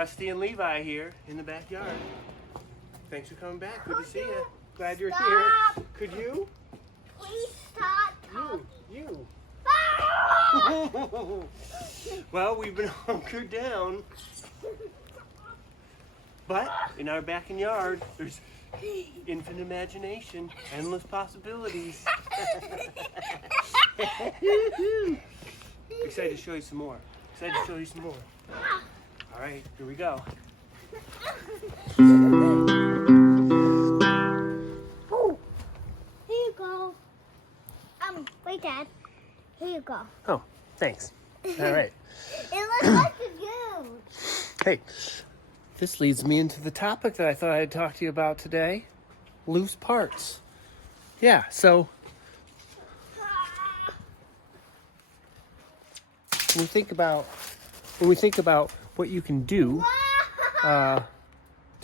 Rusty and Levi here in the backyard. Thanks for coming back. Good to see you. Glad you're here. Could you? Please stop. You. Well, we've been hunkered down. But in our backyard, there's infinite imagination, endless possibilities. Excited to show you some more. All right, here we go. Here you go. Wait, Dad. Here you go. Oh, thanks. All right. It looks like a goose. Hey, this leads me into the topic that I thought I'd talk to you about today. Loose parts. Yeah, so when we think about what you can do to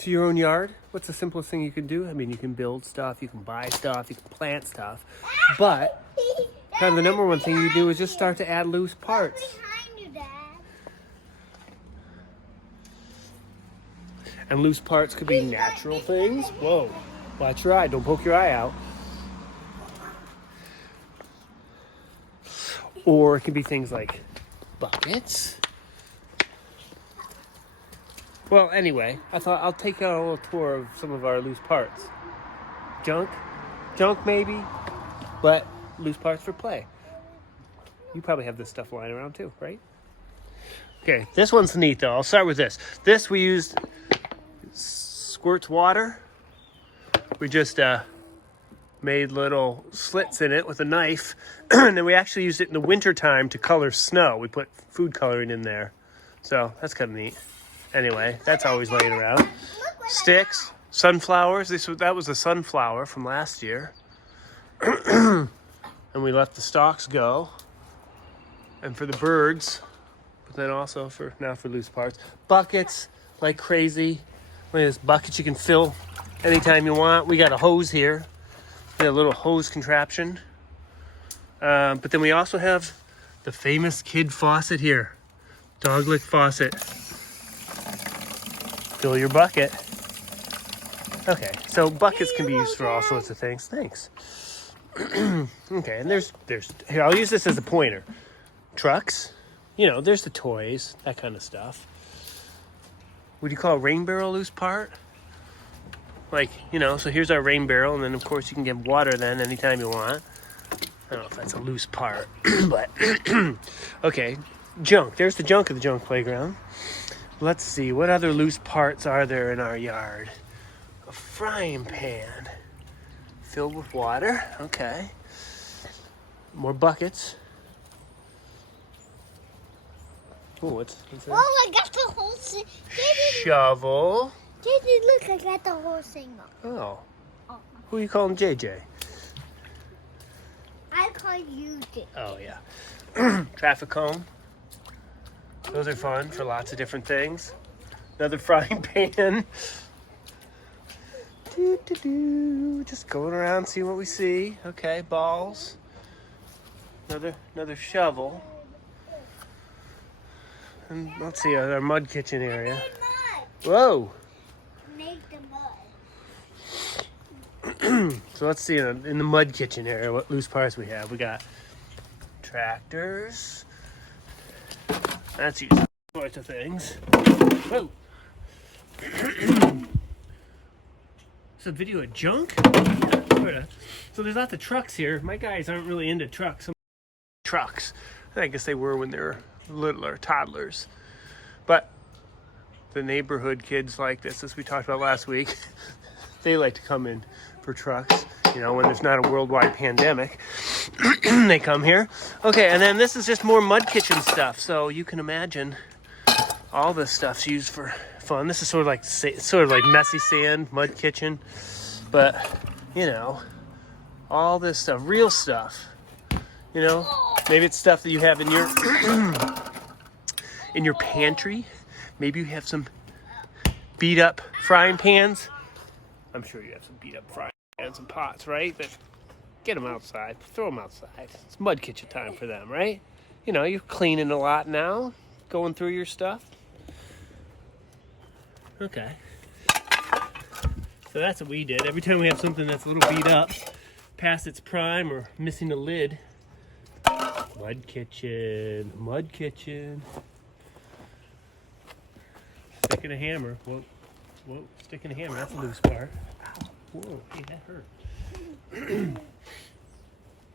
your own yard, what's the simplest thing you can do? I mean, you can build stuff, you can buy stuff, you can plant stuff, but kind of the number one thing you do is just start to add loose parts. Behind you, Dad. And loose parts could be natural things. Whoa, watch your eye, don't poke your eye out. Or it can be things like buckets. Well, anyway, I thought I'll take you on a little tour of some of our loose parts. Junk maybe, but loose parts for play. You probably have this stuff lying around too, right? Okay, this one's neat though. I'll start with this. This we used squirts water. We just made little slits in it with a knife, and then we actually used it in the winter time to color snow. We put food coloring in there, so that's kind of neat. Anyway, that's always laying around. Sticks, sunflowers. That was a sunflower from last year. And we let the stalks go. And for the birds, but then also for loose parts. Buckets, like crazy. Look at this bucket you can fill anytime you want. We got a hose here. We got a little hose contraption. But then we also have the famous kid faucet here. Dog-lick faucet. Fill your bucket. Okay, so buckets can be used for all sorts of things. Thanks. Okay, and there's here, I'll use this as a pointer. Trucks, there's the toys, that kind of stuff. Would you call a rain barrel a loose part? Like, so here's our rain barrel, and then of course you can get water then anytime you want. I don't know if that's a loose part, but okay. Junk, there's the junk of the junk playground. Let's see, what other loose parts are there in our yard? A frying pan filled with water. Okay. More buckets. Oh, what's that? Oh, I got the whole thing. Shovel. JJ, look, I got the whole thing. Oh. Who are you calling JJ? I call you JJ. Oh, yeah. Traffic cone. Those are fun for lots of different things. Another frying pan. Just going around, see what we see. Okay, balls. Another shovel. And let's see, our mud kitchen area. Whoa! Make the mud. So let's see in the mud kitchen area what loose parts we have. We got tractors. That's used for sorts of things. Whoa! It's a video of junk? Sorta. So there's lots of trucks here. My guys aren't really into trucks. Trucks. I guess they were when they were littler, toddlers. But the neighborhood kids like this, as we talked about last week, they like to come in for trucks. When there's not a worldwide pandemic, they come here. Okay, and then this is just more mud kitchen stuff. So you can imagine all this stuff's used for fun. This is sort of like messy sand, mud kitchen. But, all this stuff, real stuff. Maybe it's stuff that you have in your pantry. Maybe you have some beat up frying pans. I'm sure you have some beat up frying pans and pots, right? But get them outside, throw them outside. It's mud kitchen time for them, right? You're cleaning a lot now, going through your stuff. Okay. So that's what we did. Every time we have something that's a little beat up, past its prime or missing a lid, mud kitchen, mud kitchen. Sticking a hammer. Whoa, whoa, sticking a hammer. That's a loose part. Ow. Whoa, hey, that hurt.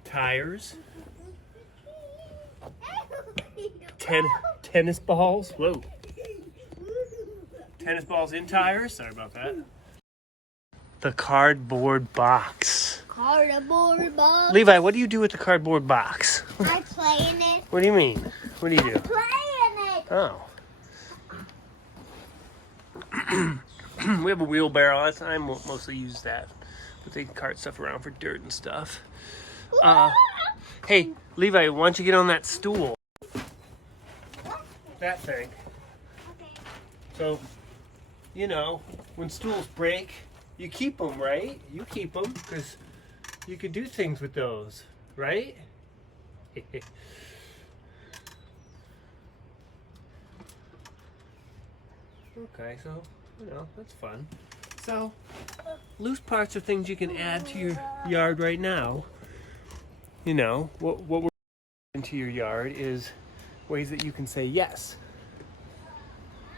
Tires. Tennis balls. Whoa. Tennis balls in tires. Sorry about that. The cardboard box. Cardboard box. Levi, what do you do with the cardboard box? I play in it. What do you mean? What do you do? Play in it. Oh. We have a wheelbarrow. I mostly use that. But they cart stuff around for dirt and stuff. Hey, Levi, why don't you get on that stool? That thing. Okay. So, you know, when stools break, you keep them, right? You keep them because you could do things with those, right? Okay, so, you know, that's fun. So, loose parts are things you can add to your yard right now. You know, what we're into your yard is ways that you can say yes.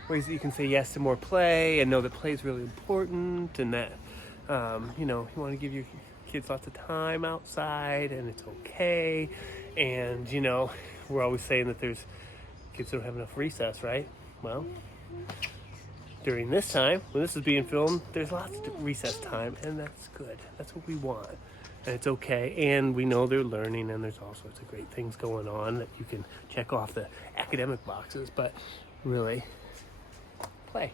Ways that you can say yes to more play and know that play is really important and that, you know, you want to give your kids lots of time outside and it's okay. And, you know, we're always saying that there's kids that don't have enough recess, right? Well, during this time, when this is being filmed, there's lots of recess time and that's good. That's what we want. And it's okay, and we know they're learning, and there's all sorts of great things going on that you can check off the academic boxes, but really, play.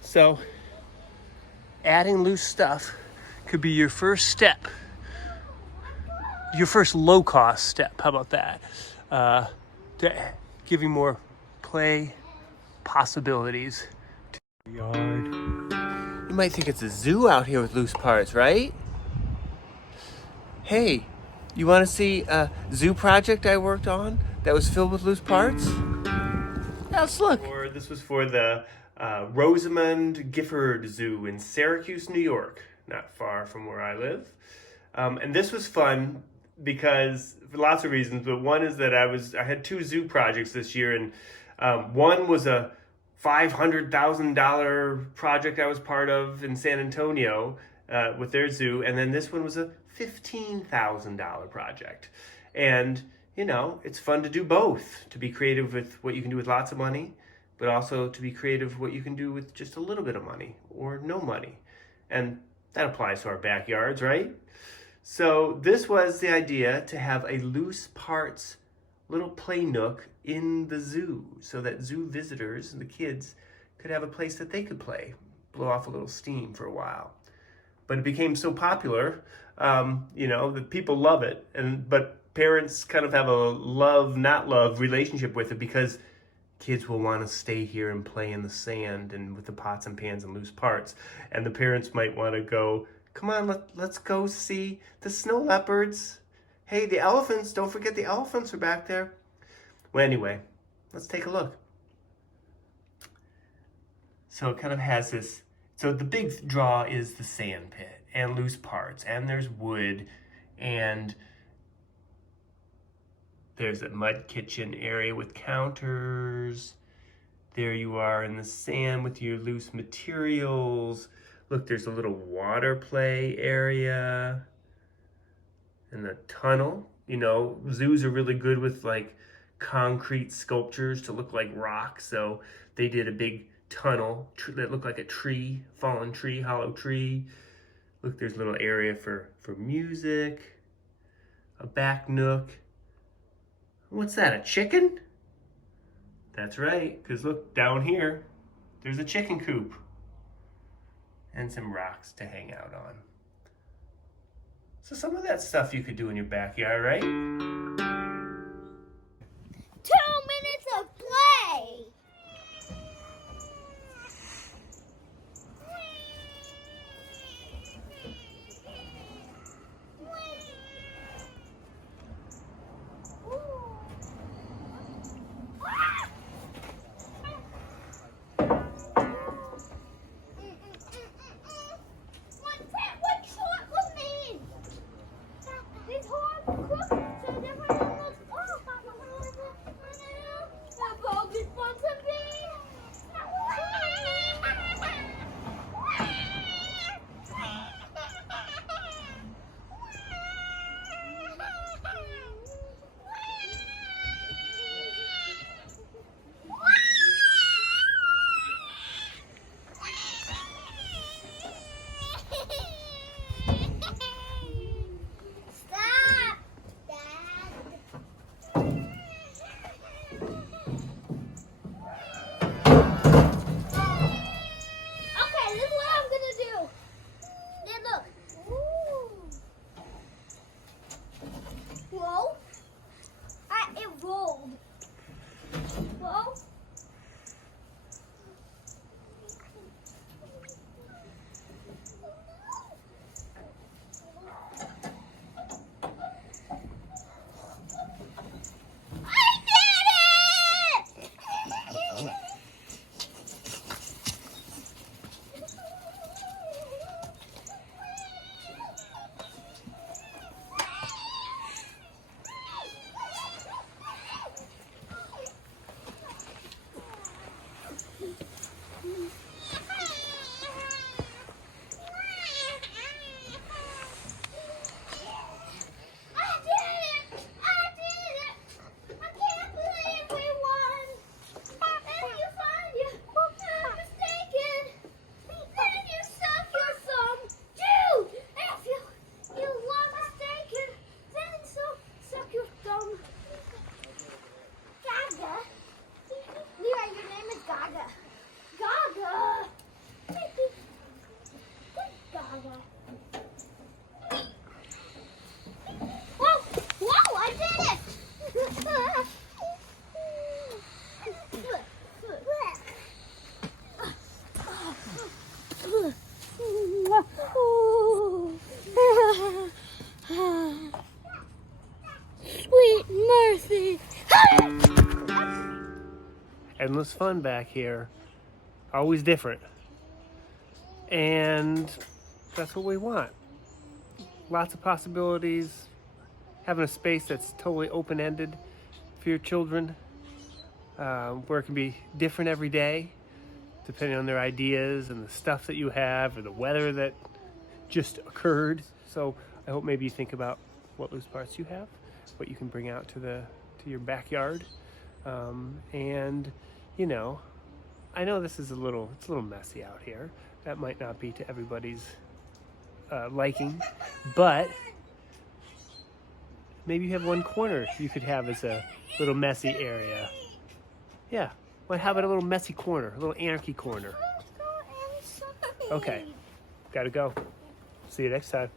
So, adding loose stuff could be your first step, your first low-cost step. How about that? To give you more play possibilities to your yard. You might think it's a zoo out here with loose parts, right? Hey, you want to see a zoo project I worked on that was filled with loose parts? Let's look. This was for the Rosamond Gifford Zoo in Syracuse, New York, not far from where I live. And this was fun because for lots of reasons, but one is that I had two zoo projects this year, and one was a $500,000 project I was part of in San Antonio with their zoo, and then this one was a $15,000 project. And, you know, it's fun to do both, to be creative with what you can do with lots of money, but also to be creative with what you can do with just a little bit of money or no money. And that applies to our backyards, right? So this was the idea, to have a loose parts little play nook in the zoo so that zoo visitors and the kids could have a place that they could play, blow off a little steam for a while. But it became so popular, you know, that people love it. But parents kind of have a love, not love relationship with it because kids will want to stay here and play in the sand and with the pots and pans and loose parts. And the parents might want to go, come on, let's go see the snow leopards. Hey, the elephants, don't forget the elephants are back there. Well, anyway, let's take a look. So it kind of has this. So the big draw is the sand pit and loose parts, and there's wood, and there's a mud kitchen area with counters. There you are in the sand with your loose materials. Look, there's a little water play area and the tunnel. You know, zoos are really good with like concrete sculptures to look like rocks, so they did a big tunnel that looked like a tree, fallen tree, hollow tree. Look, there's a little area for music, a back nook. What's that, a chicken? That's right, because look, down here, there's a chicken coop and some rocks to hang out on. So some of that stuff you could do in your backyard, right? 2 minutes of play. endless fun back here. Always different. And that's what we want. Lots of possibilities. Having a space that's totally open-ended for your children, where it can be different every day, depending on their ideas and the stuff that you have or the weather that just occurred. So I hope maybe you think about what loose parts you have, what you can bring out to your backyard. And you know, I know this is it's a little messy out here. That might not be to everybody's liking, but maybe you have one corner you could have as a little messy area. Yeah, might have it a little messy corner, a little anarchy corner. Let's go inside. Okay, gotta go. See you next time.